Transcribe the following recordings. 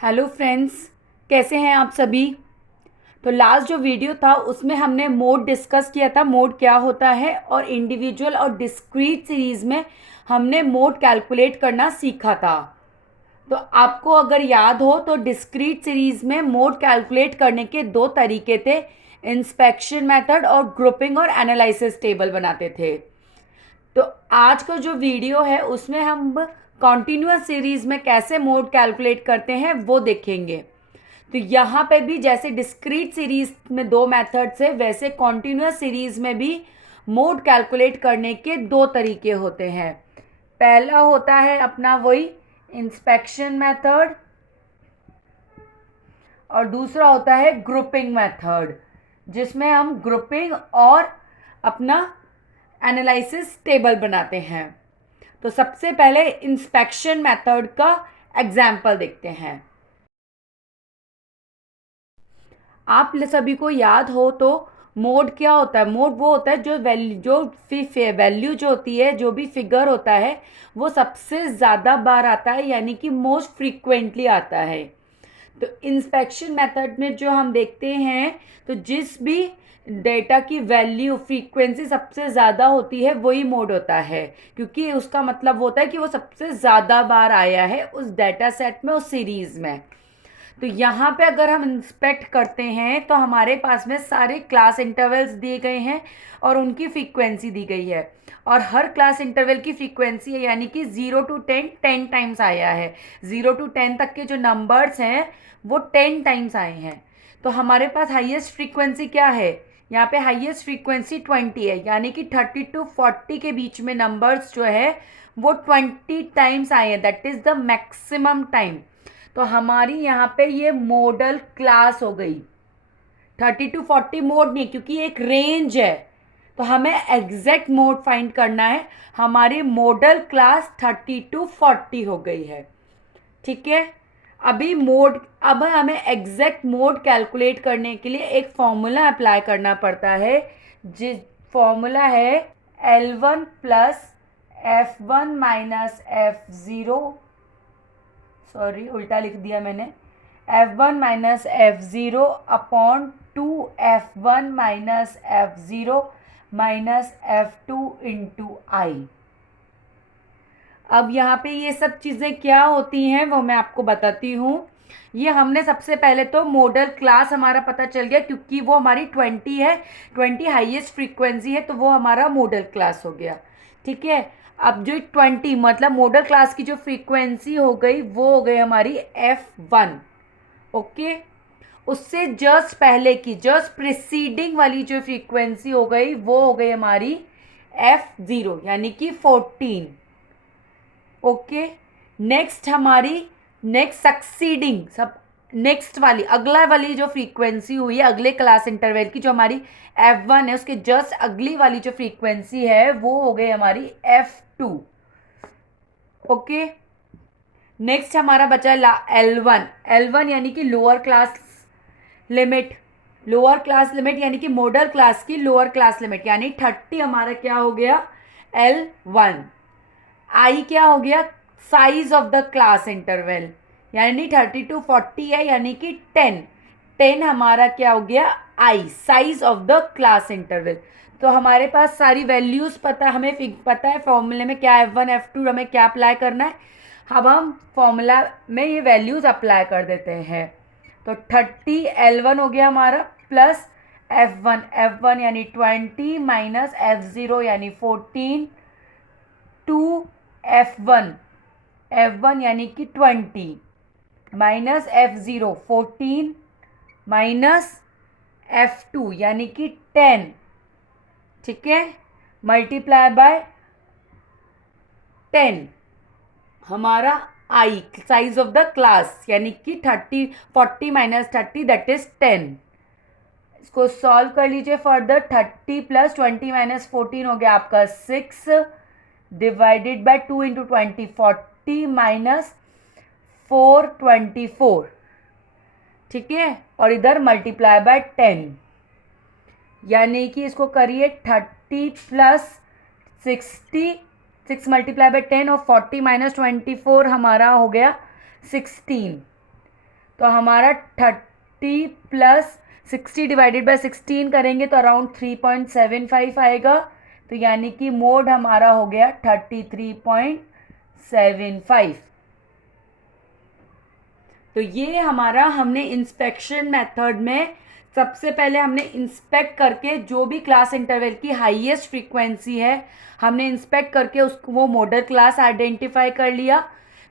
Hello friends, कैसे हैं आप सभी। तो लास्ट जो वीडियो था उसमें हमने मोड डिस्कस किया था, मोड क्या होता है, और इंडिविजुअल और डिस्क्रीट सीरीज़ में हमने मोड कैलकुलेट करना सीखा था। तो आपको अगर याद हो तो डिस्क्रीट सीरीज़ में मोड कैलकुलेट करने के दो तरीके थे, इंस्पेक्शन मेथड और ग्रुपिंग और एनालिसिस टेबल बनाते थे। तो आज का जो वीडियो है उसमें हम कॉन्टिन्यूस सीरीज़ में कैसे मोड कैलकुलेट करते हैं वो देखेंगे। तो यहाँ पे भी जैसे डिस्क्रीट सीरीज में दो मेथड्स है, वैसे कॉन्टिन्यूस सीरीज में भी मोड कैलकुलेट करने के दो तरीके होते हैं। पहला होता है अपना वही इंस्पेक्शन मेथड, और दूसरा होता है ग्रुपिंग मेथड, जिसमें हम ग्रुपिंग और अपना एनालिसिस टेबल बनाते हैं। तो सबसे पहले इंस्पेक्शन मेथड का एग्जाम्पल देखते हैं। आप सभी को याद हो तो मोड क्या होता है। मोड वो होता है जो वैल्यू जो होती है, जो भी फिगर होता है वो सबसे ज़्यादा बार आता है, यानी कि मोस्ट फ्रीक्वेंटली आता है। तो इंस्पेक्शन मेथड में जो हम देखते हैं, तो जिस भी डेटा की वैल्यू फ्रीक्वेंसी सबसे ज़्यादा होती है वही मोड होता है, क्योंकि उसका मतलब होता है कि वो सबसे ज़्यादा बार आया है उस डेटा सेट में, उस सीरीज़ में। तो यहाँ पे अगर हम इंस्पेक्ट करते हैं तो हमारे पास में सारे क्लास इंटरवल्स दिए गए हैं और उनकी फ्रीक्वेंसी दी गई है, और हर क्लास इंटरवल की फ्रीक्वेंसी है, यानी कि 0 to 10 10 टाइम्स आया है। 0 to 10 तक के जो नंबर्स हैं वो 10 टाइम्स आए हैं। तो हमारे पास हाईएस्ट फ्रीक्वेंसी क्या है, यहाँ पे हाईएस्ट फ्रीक्वेंसी 20 है, यानी कि 30 to 40 के बीच में नंबर्स जो है वो 20 टाइम्स आए हैं, that is the maximum time. तो हमारी यहाँ पे ये मॉडल क्लास हो गई। 30 to 40 मोड नहीं, क्योंकि एक रेंज है, तो हमें एग्जैक्ट मोड फाइंड करना है। हमारी मॉडल क्लास 30 to 40 हो गई है। ठीक है। अब हमें एग्जैक्ट मोड कैलकुलेट करने के लिए एक फॉर्मूला अप्लाई करना पड़ता है, जिस फॉर्मूला है L1 plus F1 minus F0, sorry उल्टा लिख दिया मैंने, F1 minus F0 upon 2 F1 minus F0 minus F2 into I. अब यहाँ पे ये सब चीज़ें क्या होती हैं वो मैं आपको बताती हूँ। ये हमने सबसे पहले तो मॉडल क्लास हमारा पता चल गया, क्योंकि वो हमारी 20 है, 20 हाईएस्ट फ्रीक्वेंसी है, तो वो हमारा मॉडल क्लास हो गया। ठीक है। अब जो 20 मतलब मॉडल क्लास की जो फ्रीक्वेंसी हो गई वो हो गई हमारी F1। ओके। उससे जस्ट पहले की, जस्ट प्रिसीडिंग वाली जो फ्रीक्वेंसी हो गई वो हो गई हमारी F0, यानी कि 14। ओके। नेक्स्ट हमारी नेक्स्ट सक्सीडिंग सब नेक्स्ट वाली अगला वाली जो फ्रीक्वेंसी हुई है अगले क्लास इंटरवल की, जो हमारी F1 है, उसके जस्ट अगली वाली जो फ्रीक्वेंसी है वो हो गई हमारी F2। ओके। नेक्स्ट हमारा बचा L1। L1 यानी कि lower class limit, lower class limit यानी कि मॉडल क्लास की लोअर क्लास लिमिट, यानी 30 हमारा क्या हो गया L1। आई क्या हो गया, size of the class interval, यानी 30 to 40 है, यानी कि 10। 10 हमारा क्या हो गया I, size of the class interval. तो हमारे पास सारी वैल्यूज़ पता है, हमें पता है फॉर्मूले में क्या F1 F2 हमें क्या अप्लाई करना है। अब हम फॉर्मूला में ये वैल्यूज़ अप्लाई कर देते हैं। तो 30 L1 हो गया हमारा, प्लस F1 यानी 20 माइनस F0 यानी 14, 2 F1 यानी कि 20 माइनस F0 14 माइनस F2 यानी कि 10। ठीक है। मल्टीप्लाई बाय 10 हमारा आई, साइज ऑफ द क्लास, यानी कि 40 माइनस 30 दैट इज 10। इसको सॉल्व कर लीजिए फर्दर। 30 प्लस 20 माइनस 14 हो गया आपका 6, डिवाइडेड बाय 2 इंटू 20, 40 माइनस 4 24। ठीक है। और इधर मल्टीप्लाई बाय 10, यानी कि इसको करिए 30 प्लस 60, 6 मल्टीप्लाई बाय 10, और 40 माइनस 24 हमारा हो गया 16। तो हमारा 30 प्लस 60 डिवाइडेड बाय 16 करेंगे तो अराउंड 3.75 आएगा। तो यानी कि मोड हमारा हो गया 33.75। तो ये हमारा हमने इंस्पेक्शन मेथड में सबसे पहले हमने इंस्पेक्ट करके जो भी क्लास इंटरवल की हाईएस्ट फ्रीक्वेंसी है हमने इंस्पेक्ट करके उसको वो मोडल क्लास आइडेंटिफाई कर लिया।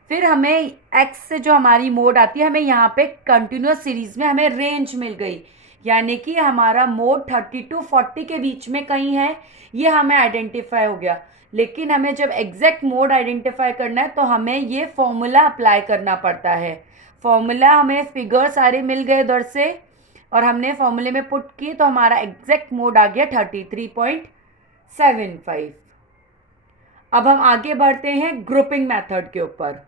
फिर हमें एक्स से जो हमारी मोड आती है हमें यहाँ पे कंटिन्यूस सीरीज में हमें रेंज मिल गई, यानी कि हमारा मोड 30 to 40 के बीच में कहीं है, ये हमें आइडेंटिफाई हो गया। लेकिन हमें जब एग्जैक्ट मोड आइडेंटिफाई करना है तो हमें ये फॉर्मूला अप्लाई करना पड़ता है। फॉर्मूला हमें फिगर सारे मिल गए उधर से और हमने फॉर्मूले में पुट किए तो हमारा एग्जैक्ट मोड आ गया 33.75। अब हम आगे बढ़ते हैं ग्रुपिंग मेथड के ऊपर।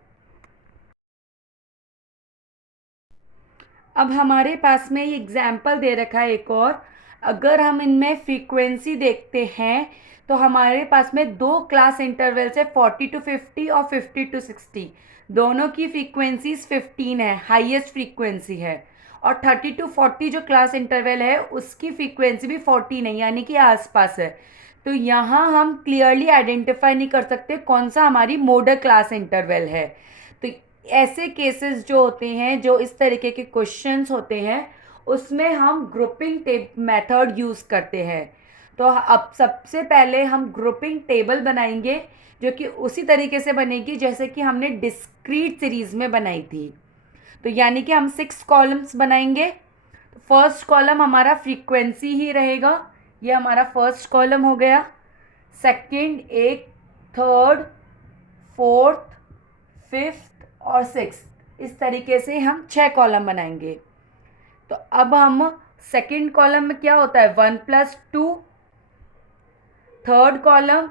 अब हमारे पास में ये एग्जाम्पल दे रखा है एक और। अगर हम इनमें फ्रीक्वेंसी देखते हैं तो हमारे पास में दो क्लास इंटरवल्स है 40 to 50 और 50 to 60। दोनों की फ्रीक्वेंसीज 15 है, हाईएस्ट फ्रीक्वेंसी है। और 30 to 40 जो क्लास इंटरवल है उसकी फ्रीक्वेंसी भी 40 नहीं, यानी कि आसपास है। तो यहाँ हम क्लियरली आइडेंटिफाई नहीं कर सकते कौन सा हमारी मोडल क्लास इंटरवल है। तो ऐसे केसेस जो होते हैं, जो इस तरीके के क्वेश्चंस होते हैं, उसमें हम ग्रुपिंग मेथड यूज़ करते हैं। तो अब सबसे पहले हम ग्रुपिंग टेबल बनाएंगे जो कि उसी तरीके से बनेगी जैसे कि हमने डिस्क्रीट सीरीज में बनाई थी। तो यानी कि हम 6 कॉलम्स बनाएंगे। तो फर्स्ट कॉलम हमारा फ्रीक्वेंसी ही रहेगा, ये हमारा फर्स्ट कॉलम हो गया। सेकंड, एक, थर्ड, फोर्थ, फिफ्थ और सिक्स्थ, इस तरीके से हम 6 कॉलम बनाएंगे। तो अब हम सेकंड कॉलम में क्या होता है 1 + 2, third column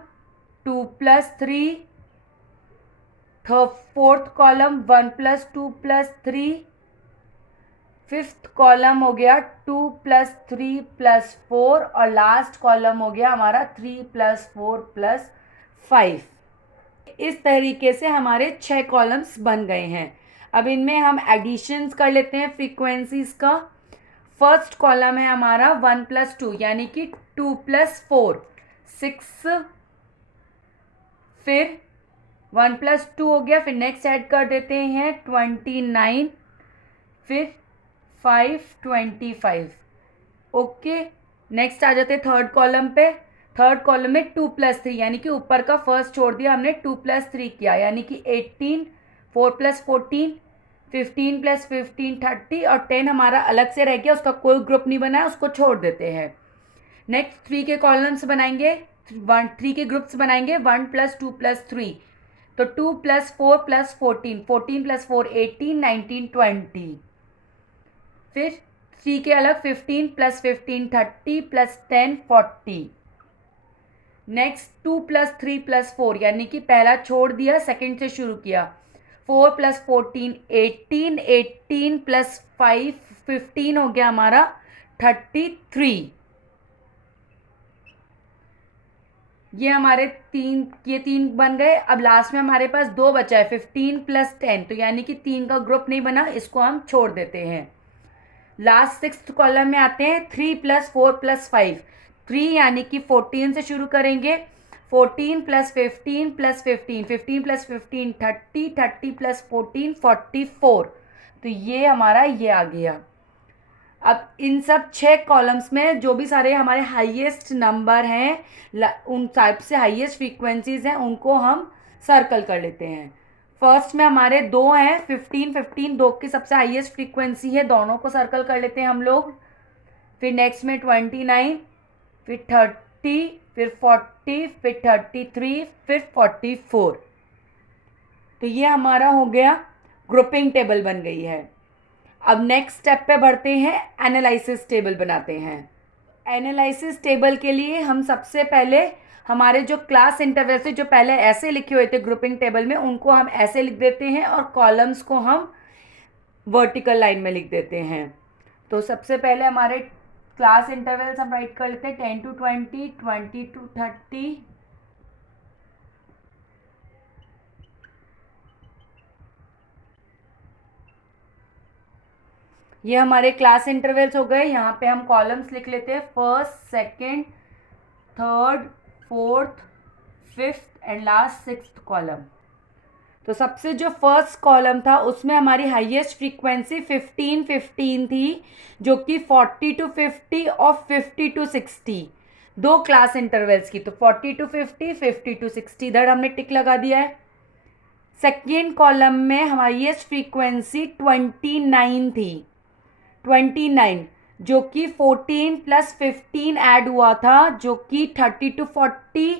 2 + 3, fourth column 1 + 2 + 3, fifth column हो गया 2 + 3 + 4 और लास्ट कॉलम हो गया हमारा 3 + 4 + 5। इस तरीके से हमारे 6 कॉलम्स बन गए हैं। अब इनमें हम एडिशंस कर लेते हैं फ्रीक्वेंसीज का। फर्स्ट कॉलम है हमारा 1 + 2 यानी कि 2 + 4 6, फिर 1 + 2 हो गया, फिर नेक्स्ट ऐड कर देते हैं 29, फिर 5 25। ओके, नेक्स्ट आ जाते हैं थर्ड कॉलम पे। थर्ड कॉलम में 2 + 3 यानी कि ऊपर का फर्स्ट छोड़ दिया हमने, 2 + 3 किया यानी कि 18, 4 + 14, 15 + 15 30 और 10 हमारा अलग से रह गया, उसका कोई ग्रुप नहीं बना है, उसको छोड़ देते हैं। नेक्स्ट 3 के कॉलम्स बनाएंगे, 3 के ग्रुप्स बनाएंगे 1 + 2 + 3। तो 2 + 4 + 14, 14 + 4 18, 19 20। फिर 3 के अलग 15 + 15 30 + 10 40। नेक्स्ट 2 + 3 + 4 यानी कि पहला छोड़ दिया, सेकंड से शुरू किया। 4 + 14 18, 18 + 5 15 हो गया हमारा 33। ये हमारे ये तीन बन गए। अब लास्ट में हमारे पास 2 बचा है 15 + 10, तो यानी कि 3 का ग्रुप नहीं बना, इसको हम छोड़ देते हैं। लास्ट सिक्स्थ कॉलम में आते हैं 3 + 4 + 5। 3 यानी कि 14 से शुरू करेंगे, 14 + 15 + 15, 15 + 15 30, 30 + 14 44। तो ये हमारा ये आ गया। अब इन सब 6 कॉलम्स में जो भी सारे हमारे हाईएस्ट नंबर हैं, उन टाइप से हाईएस्ट फ्रीक्वेंसीज हैं, उनको हम सर्कल कर लेते हैं। फर्स्ट में हमारे 2 हैं 15 15, 2 की सबसे हाईएस्ट फ्रीक्वेंसी है, दोनों को सर्कल कर लेते हैं हम लोग। फिर नेक्स्ट में 29, फिर 30, फिर 40, फिर 33, फिर 44। तो ये हमारा हो गया, ग्रुपिंग टेबल बन गई है। अब नेक्स्ट स्टेप पे बढ़ते हैं, एनालिसिस टेबल बनाते हैं। एनालिसिस टेबल के लिए हम सबसे पहले हमारे जो क्लास इंटरवल से जो पहले ऐसे लिखे हुए थे ग्रुपिंग टेबल में, उनको हम ऐसे लिख देते हैं और कॉलम्स को हम वर्टिकल लाइन में लिख देते हैं। तो सबसे पहले हमारे क्लास इंटरवल्स हम राइट कर लेते हैं 10 to 20, 20 to 30, 30 ये हमारे क्लास इंटरवल्स हो गए। यहाँ पे हम कॉलम्स लिख लेते हैं, first, second, third, fourth, fifth and last sixth column. तो सबसे जो फर्स्ट कॉलम था उसमें हमारी हाईएस्ट फ्रीक्वेंसी 15-15 थी, जो कि 40 to 50 और 50 to 60 दो क्लास इंटरवल्स की। तो 40 to 50, 50 to 60 इधर हमने टिक लगा दिया है। सेकेंड कॉलम में हमारी हाईएस्ट फ्रीक्वेंसी 29 थी, 29, जो कि 14 + 15 ऐड हुआ था, जो कि 30 to 40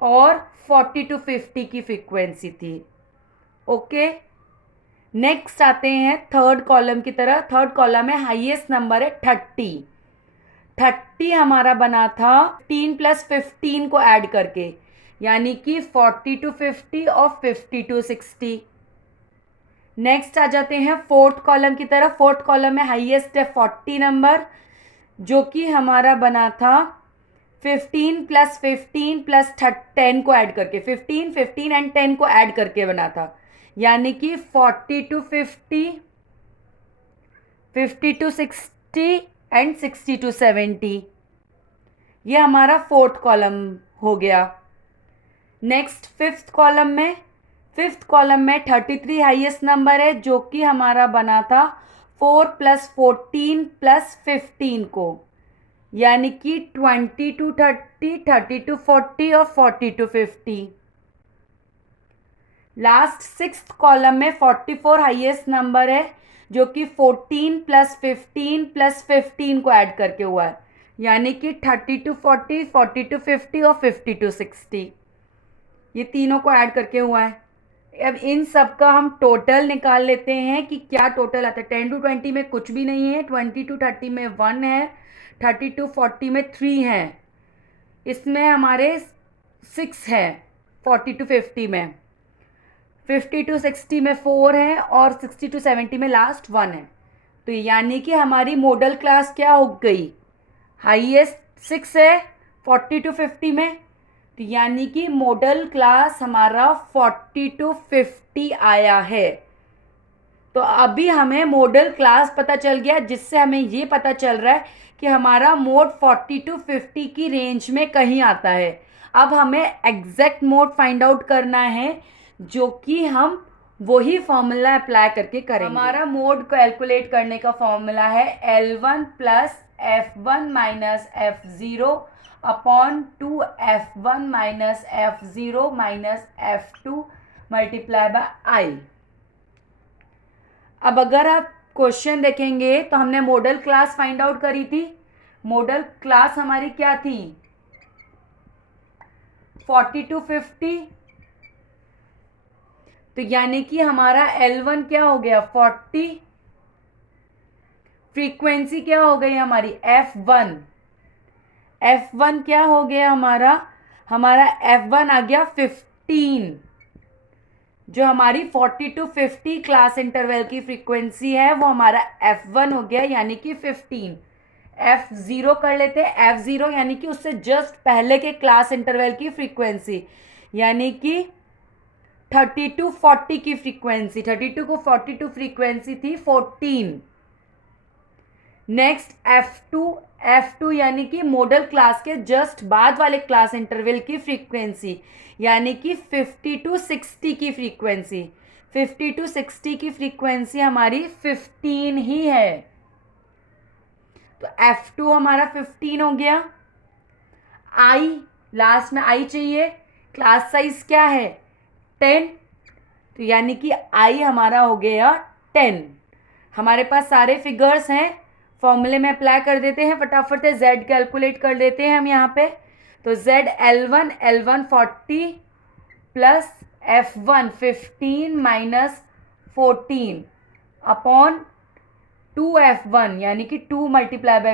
और 40 to 50 की फ्रीक्वेंसी थी। ओके, नेक्स्ट आते हैं थर्ड कॉलम की तरह। थर्ड कॉलम में हाईएस्ट नंबर है 30। 30 हमारा बना था 15 + 15 को ऐड करके, यानी कि 40 to 50 और 50 to 60। नेक्स्ट आ जाते हैं फोर्थ कॉलम की तरफ। फोर्थ कॉलम में हाईएस्ट है 40 नंबर, जो कि हमारा बना था 15 + 15 + 10 को ऐड करके, 15, 15 एंड 10 को ऐड करके बना था, यानी कि 40 to 50, 50 to 60 एंड 60 to 70। ये हमारा फोर्थ कॉलम हो गया। नेक्स्ट फिफ्थ कॉलम में, फिफ्थ कॉलम में 33 हाईएस्ट नंबर है, जो कि हमारा बना था 4 + 14 + 15 को, यानी कि 20 to 30, 30 to 40 और 40 to 50। लास्ट सिक्स्थ कॉलम में 44 हाईएस्ट नंबर है, जो कि 14 + 15 + 15 को ऐड करके हुआ है, यानी कि 30 to 40, 40 to 50 और 50 to 60, ये तीनों को ऐड करके हुआ है। अब इन सब का हम टोटल निकाल लेते हैं कि क्या टोटल आता है। 10 to 20 में कुछ भी नहीं है, 20 to 30 में 1 है, 30 to 40 में 3 है, इसमें हमारे 6 है, 40 to 50 में, 50 to 60 में 4 है और 60 to 70 में लास्ट 1 है। तो यानी कि हमारी मॉडल क्लास क्या हो गई, हाईएस्ट 6 है 40 to 50 में, तो यानी कि मॉडल क्लास हमारा 40 to 50 आया है। तो अभी हमें मॉडल क्लास पता चल गया, जिससे हमें ये पता चल रहा है कि हमारा मोड 40 to 50 की रेंज में कहीं आता है। अब हमें एग्जैक्ट मोड फाइंड आउट करना है, जो कि हम वही फॉर्मूला अप्लाई करके करेंगे। हमारा मोड कैलकुलेट करने का फॉर्मूला है L1 + F1 - F0 upon 2F1 - F0 - F2 × I। अब अगर आप क्वेश्चन देखेंगे तो हमने मॉडल क्लास फाइंड आउट करी थी। मॉडल क्लास हमारी क्या थी, 40 to 50, तो यानी कि हमारा L1 क्या हो गया 40, फ्रीक्वेंसी क्या हो गई हमारी F1, F1 क्या हो गया हमारा F1 आ गया 15, जो हमारी 40 to 50 क्लास इंटरवल की फ्रीक्वेंसी है वो हमारा F1 हो गया, यानी कि 15। F0 कर लेते हैं, F0 यानी कि उससे जस्ट पहले के क्लास इंटरवल की फ्रीक्वेंसी, यानी कि 30 to 40 की फ्रीक्वेंसी, 32 को 42 फ्रीक्वेंसी थी 14। नेक्स्ट F2 यानी कि मॉडल क्लास के जस्ट बाद वाले क्लास इंटरवल की फ्रीक्वेंसी, यानी कि 50 to 60 की फ्रीक्वेंसी, 50 to 60 की फ्रीक्वेंसी हमारी 15 ही है। तो F2 हमारा 15 हो गया। I, लास्ट में I चाहिए, क्लास साइज क्या है 10, तो यानी कि I हमारा हो गया 10। हमारे पास सारे फिगर्स हैं, फॉर्मूले में अप्लाई कर देते हैं फटाफट से। Z कैलकुलेट कर देते हैं हम यहाँ पे। तो Z L1 40 + F1 15 - 14 upon 2F1, यानी कि 2 × 15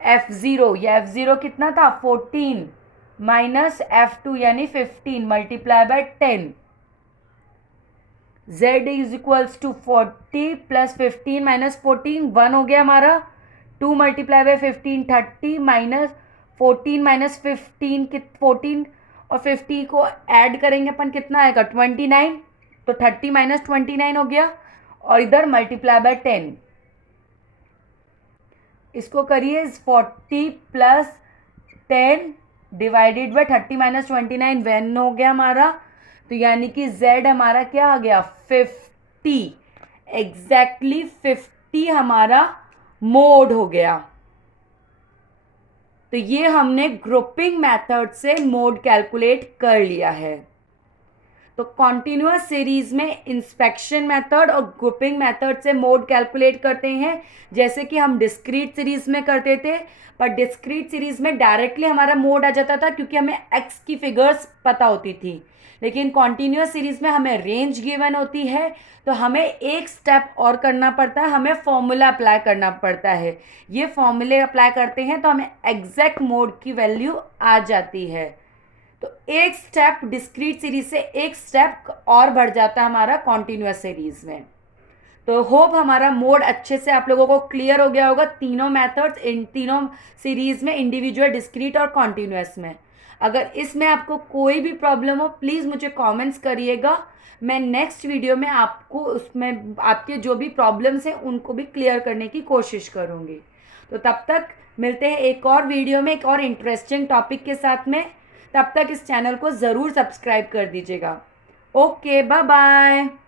- F0, ये F0 कितना था 14 माइनस F2 यानी 15 × 10। Z = 40 + 15 - 14, 1 हो गया हमारा। 2 × 15 30 माइनस 14 - 15 14 और 50 को ऐड करेंगे अपन, कितना आएगा 29, तो 30 - 29 हो गया। और इधर मल्टीप्लाई बाय 10, इसको करिए 40 plus 10 divided by 30 minus 29 when हो गया हमारा। तो यानी कि z हमारा क्या आ गया 50, एग्जैक्टली 50 हमारा मोड हो गया। तो ये हमने ग्रुपिंग मेथड से मोड कैलकुलेट कर लिया है। तो कॉन्टिन्यूअस सीरीज में इंस्पेक्शन मेथड और ग्रुपिंग मेथड से मोड कैलकुलेट करते हैं, जैसे कि हम डिस्क्रीट सीरीज में करते थे। पर डिस्क्रीट सीरीज में डायरेक्टली हमारा मोड आ जाता था क्योंकि हमें एक्स की फिगर्स पता होती थी, लेकिन कॉन्टिन्यूअस सीरीज में हमें रेंज गिवन होती है। तो हमें एक स्टेप और करना पड़ता है, हमें फॉर्मूला अप्लाई करना पड़ता है। ये फॉर्मूले अप्लाई करते हैं तो हमें एग्जैक्ट मोड की वैल्यू आ जाती है। तो एक स्टेप डिस्क्रीट सीरीज से एक स्टेप और बढ़ जाता है हमारा कॉन्टिन्यूअस सीरीज में। तो होप हमारा मोड अच्छे से आप लोगों को क्लियर हो गया होगा, तीनों मेथड्स इन तीनों सीरीज में, इंडिविजुअल, डिस्क्रीट और कॉन्टिन्यूअस में। अगर इसमें आपको कोई भी प्रॉब्लम हो प्लीज़ मुझे कमेंट्स करिएगा, मैं नेक्स्ट वीडियो में आपको उसमें आपके जो भी प्रॉब्लम्स हैं उनको भी क्लियर करने की कोशिश करूँगी। तो तब तक मिलते हैं एक और वीडियो में एक और इंटरेस्टिंग टॉपिक के साथ में। तब तक इस चैनल को ज़रूर सब्सक्राइब कर दीजिएगा। Okay, bye bye.